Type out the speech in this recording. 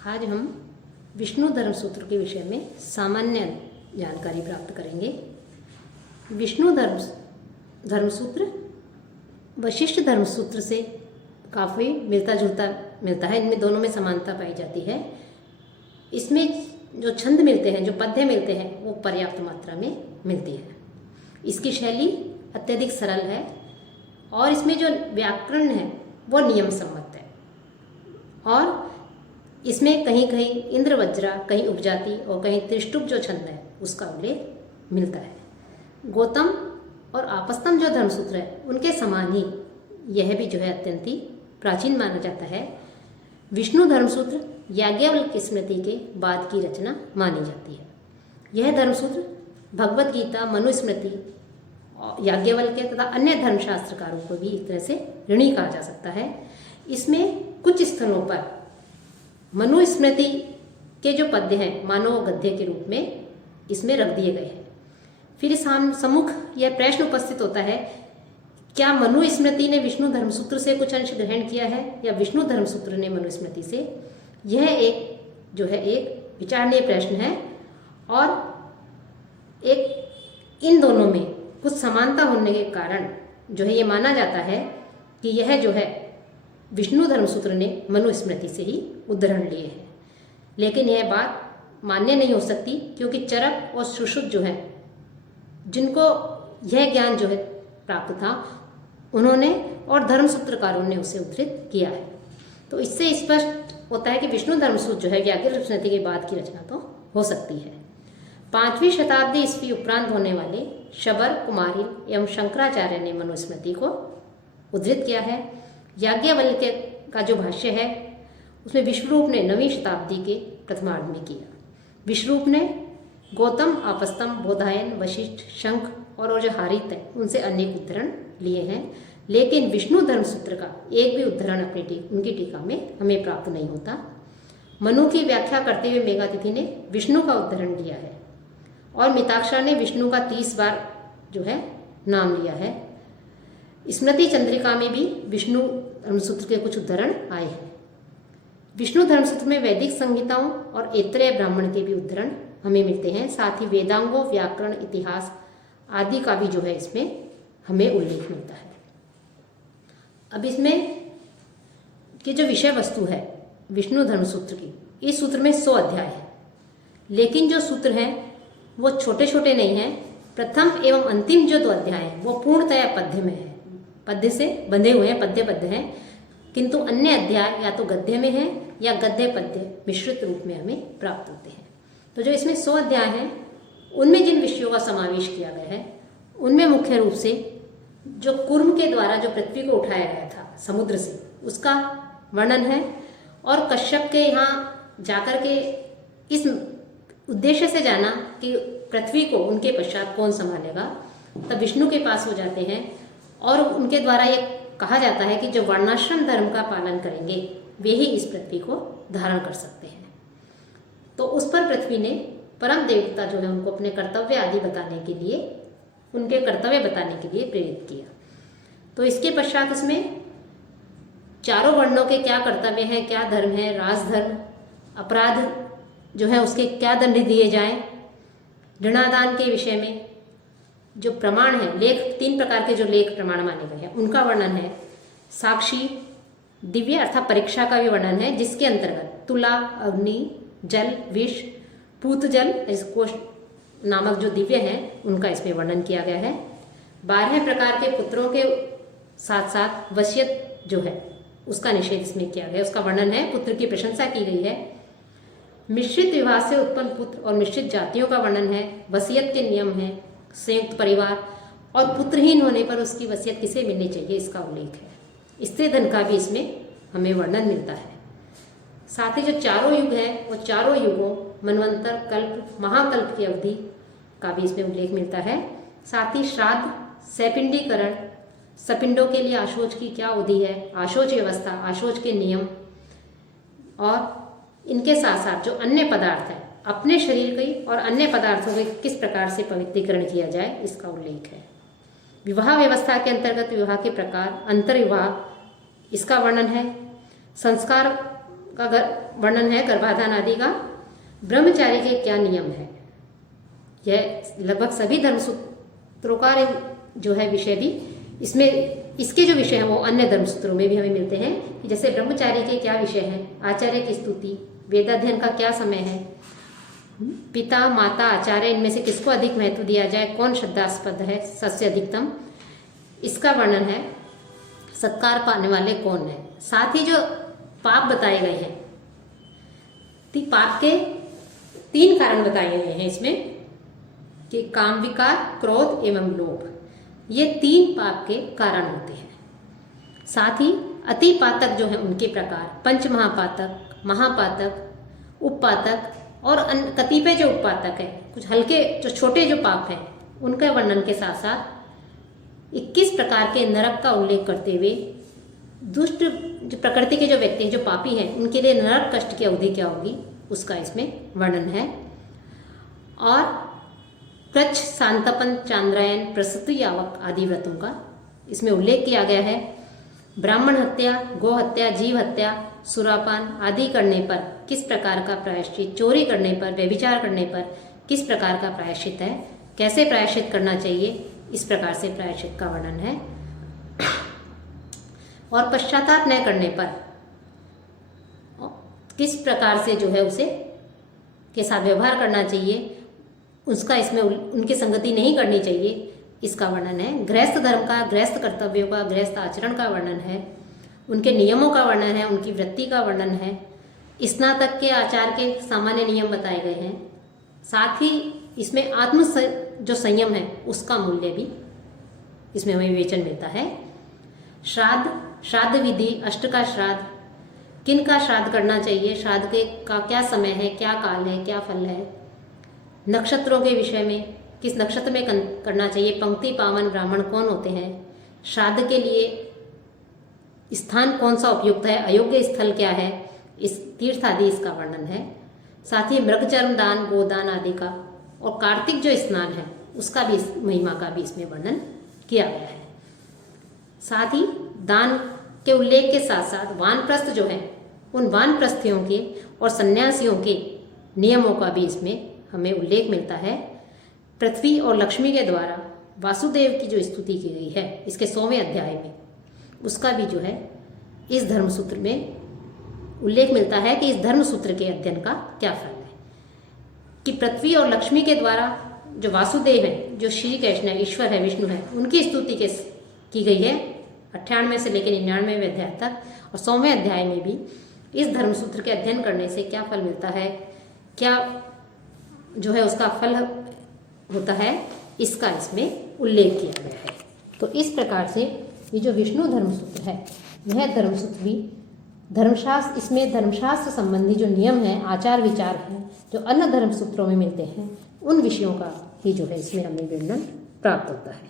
आज हम विष्णु धर्म सूत्र के विषय में सामान्य जानकारी प्राप्त करेंगे। विष्णु धर्म सूत्र वशिष्ठ धर्म सूत्र से काफ़ी मिलता है। इनमें दोनों में समानता पाई जाती है। इसमें जो छंद मिलते हैं, जो पद्य मिलते हैं, वो पर्याप्त मात्रा में मिलती है। इसकी शैली अत्यधिक सरल है और इसमें जो व्याकरण है वो नियम सम्मत है। और इसमें कहीं कहीं इंद्र वज्रा, कहीं उपजाति और कहीं त्रिष्टुप जो छंद है उसका उल्लेख मिलता है। गौतम और आपस्तम जो धर्मसूत्र है उनके समान ही यह भी जो है अत्यंत ही प्राचीन माना जाता है। विष्णु धर्मसूत्र याज्ञवल्क्य स्मृति के बाद की रचना मानी जाती है। यह धर्मसूत्र भगवद गीता, मनुस्मृति, याज्ञवल्क्य तथा अन्य धर्मशास्त्रकारों को भी एक तरह से ऋणी कहा जा सकता है। इसमें कुछ स्थलों पर मनुस्मृति के जो पद्य हैं मानव गद्य के रूप में इसमें रख दिए गए हैं। फिर इस सम्मुख यह प्रश्न उपस्थित होता है, क्या मनुस्मृति ने विष्णु धर्मसूत्र से कुछ अंश ग्रहण किया है या विष्णु धर्मसूत्र ने मनुस्मृति से? यह एक विचारणीय प्रश्न है और इन दोनों में कुछ समानता होने के कारण जो है ये माना जाता है कि यह जो है विष्णु धर्मसूत्र ने मनुस्मृति से ही उद्धरण लिए हैं। लेकिन यह बात मान्य नहीं हो सकती, क्योंकि चरक और सुश्रुत जो है, जिनको यह ज्ञान जो है प्राप्त था, उन्होंने और धर्मसूत्रकारों ने उसे उद्धृत किया है। तो इससे स्पष्ट होता है कि विष्णु धर्मसूत्र जो है याज्ञवल्क्य स्मृति के बाद की रचना तो हो सकती है। 5वीं शताब्दी ईस्वी उपरांत होने वाले शबर, कुमारिल एवं शंकराचार्य ने मनुस्मृति को उद्धृत किया है। याज्ञवल्क्य का जो भाष्य है उसमें विश्वरूप ने 9वीं शताब्दी के प्रथमार्ध में किया। विश्वरूप ने गौतम, आपस्तम, बोधायन, वशिष्ठ, शंख और जो हारित है उनसे अनेक उद्धरण लिए हैं। लेकिन विष्णु धर्मसूत्र का एक भी उद्धरण उनकी टीका में हमें प्राप्त नहीं होता। मनु की व्याख्या करते हुए मेघातिथि ने विष्णु का उद्धरण लिया है और मिताक्षरा ने विष्णु का 30 बार जो है नाम लिया है। स्मृति चंद्रिका में भी विष्णु धर्मसूत्र के कुछ उद्धरण आए हैं। विष्णु धर्मसूत्र में वैदिक संहिताओं और ऐत्रेय ब्राह्मण के भी उद्धरण हमें मिलते हैं। साथ ही वेदांगों, व्याकरण, इतिहास आदि का भी जो है इसमें हमें उल्लेख मिलता है। अब इसमें की जो विषय वस्तु है विष्णु धर्मसूत्र की, इस सूत्र में 100 अध्याय है। लेकिन जो सूत्र हैं वो छोटे छोटे नहीं हैं। प्रथम एवं अंतिम जो 2 अध्याय हैं वो पूर्णतया पद्य में है, पद्य से बंधे हुए हैं, पद्य हैं। किंतु अन्य अध्याय या तो गद्य में है या गद्य पद्य मिश्रित रूप में हमें प्राप्त होते हैं। तो जो इसमें 100 अध्याय हैं उनमें जिन विषयों का समावेश किया गया है उनमें मुख्य रूप से जो कुर्म के द्वारा जो पृथ्वी को उठाया गया था समुद्र से, उसका वर्णन है। और कश्यप के यहाँ जाकर के इस उद्देश्य से जाना कि पृथ्वी को उनके पश्चात कौन संभालेगा, तब विष्णु के पास हो जाते हैं और उनके द्वारा ये कहा जाता है कि जो वर्णाश्रम धर्म का पालन करेंगे वे ही इस पृथ्वी को धारण कर सकते हैं। तो उस पर पृथ्वी ने परम देवता जो है उनको अपने कर्तव्य आदि बताने के लिए, उनके कर्तव्य बताने के लिए प्रेरित किया। तो इसके पश्चात इसमें चारों वर्णों के क्या कर्तव्य हैं, क्या धर्म है, राजधर्म, अपराध जो है उसके क्या दंड दिए जाएं, ऋणादान के विषय में जो प्रमाण है, लेख 3 प्रकार के जो लेख प्रमाण माने गए हैं उनका वर्णन है। साक्षी, दिव्य अर्थात परीक्षा का भी वर्णन है, जिसके अंतर्गत तुला, अग्नि, जल, विष, पूत जल इसको नामक जो दिव्य हैं उनका इसमें वर्णन किया गया है। 12 प्रकार के पुत्रों के साथ साथ वसीयत जो है उसका निषेध इसमें किया गया, उसका वर्णन है। पुत्र की प्रशंसा की गई है। मिश्रित विवाह से उत्पन्न पुत्र और मिश्रित जातियों का वर्णन है। वसीयत के नियम है, संयुक्त परिवार और पुत्रहीन होने पर उसकी वसीयत किसे मिलनी चाहिए इसका उल्लेख है। स्त्री धन का भी इसमें हमें वर्णन मिलता है। साथ ही जो चारों युग हैं वो चारों युगों, मनवंतर, कल्प, महाकल्प की अवधि का भी इसमें उल्लेख मिलता है। साथ ही श्राद्ध, सैपिंडीकरण, सपिंडों के लिए आशोच की क्या अवधि है, आशोच व्यवस्था, आशोच के नियम और इनके साथ साथ जो अन्य पदार्थ है अपने शरीर की और अन्य पदार्थों के किस प्रकार से पवित्रीकरण किया जाए इसका उल्लेख है। विवाह व्यवस्था के अंतर्गत विवाह के प्रकार, अंतर्विवाह इसका वर्णन है। संस्कार का वर्णन है, गर्भाधान आदि का। ब्रह्मचारी के क्या नियम है, यह लगभग सभी धर्मसूत्रों का जो है विषय भी इसमें, इसके जो विषय हैं वो अन्य धर्मसूत्रों में भी हमें मिलते हैं। कि जैसे ब्रह्मचारी के क्या विषय हैं, आचार्य की स्तुति, वेदाध्ययन का क्या समय है, पिता माता आचार्य इनमें से किसको अधिक महत्व दिया जाए, कौन श्रद्धास्पद है, सबसे अधिकतम, इसका वर्णन है। सत्कार पाने वाले कौन है। साथ ही जो पाप बताए गए हैं, पाप के 3 कारण बताए गए हैं इसमें कि काम विकार, क्रोध एवं लोभ, ये 3 पाप के कारण होते हैं। साथ ही अति पातक जो है उनके प्रकार, पंच महापातक, महापातक, उपपातक और कतिपय जो उपपातक है, कुछ हल्के जो छोटे जो पाप हैं उनका वर्णन के साथ साथ 21 प्रकार के नरक का उल्लेख करते हुए दुष्ट जो प्रकृति के जो व्यक्ति हैं, जो पापी हैं, उनके लिए नरक कष्ट की अवधि क्या होगी उसका इसमें वर्णन है। और कृच्छ, शांतपन, चांद्रायन, प्रसूति यावक आदि व्रतों का इसमें उल्लेख किया गया है। ब्राह्मण हत्या, गो हत्या, जीव हत्या, सुरापान आदि करने पर किस प्रकार का प्रायश्चित, चोरी करने पर, व्यभिचार करने पर किस प्रकार का प्रायश्चित है, कैसे प्रायश्चित करना चाहिए, इस प्रकार से प्रायश्चित का वर्णन है। और पश्चाताप न करने पर किस प्रकार से जो है उसे के साथ व्यवहार करना चाहिए, उसका इसमें उनकी संगति नहीं करनी चाहिए, इसका वर्णन है। गृहस्थ धर्म का, गृहस्थ कर्तव्यों का, गृहस्थ आचरण का वर्णन है। उनके नियमों का वर्णन है, उनकी वृत्ति का वर्णन है। स्नातक के आचार के सामान्य नियम बताए गए हैं। साथ ही इसमें जो संयम है उसका मूल्य भी इसमें हमें विवेचन मिलता है। श्राद्ध विधि, अष्ट का श्राद्ध, किन का श्राद्ध करना चाहिए, श्राद्ध के का क्या समय है, क्या काल है, क्या फल है, नक्षत्रों के विषय में किस नक्षत्र में करना चाहिए, पंक्ति पावन ब्राह्मण कौन होते हैं, श्राद्ध के लिए स्थान कौन सा उपयुक्त है, अयोग्य स्थल क्या है, इस तीर्थ आदि इसका वर्णन है। साथ ही मृगचर्म दान, गोदान आदि का और कार्तिक जो स्नान है उसका भी, महिमा का भी इसमें वर्णन किया गया है। साथ ही दान के उल्लेख के साथ साथ वानप्रस्थ जो है उन वानप्रस्थियों के और सन्यासियों के नियमों का भी इसमें हमें उल्लेख मिलता है। पृथ्वी और लक्ष्मी के द्वारा वासुदेव की जो स्तुति की गई है इसके 100वें अध्याय में, उसका भी जो है इस धर्मसूत्र में उल्लेख मिलता है कि इस धर्मसूत्र के अध्ययन का क्या फल है। कि पृथ्वी और लक्ष्मी के द्वारा जो वासुदेव है, जो श्री कृष्ण है, ईश्वर है, विष्णु है, उनकी स्तुति की गई है 98 से लेकर 99वें अध्याय तक। और 100वें अध्याय में भी इस धर्मसूत्र के अध्ययन करने से क्या फल मिलता है, क्या जो है उसका फल होता है, इसका इसमें उल्लेख किया गया है। तो इस प्रकार से ये जो विष्णु धर्मसूत्र है, यह धर्मसूत्र भी धर्मशास्त्र, इसमें धर्मशास्त्र संबंधी जो नियम हैं, आचार विचार हैं, जो अन्य धर्मसूत्रों में मिलते हैं, उन विषयों का ही जो है इसमें हमें वर्णन प्राप्त होता है।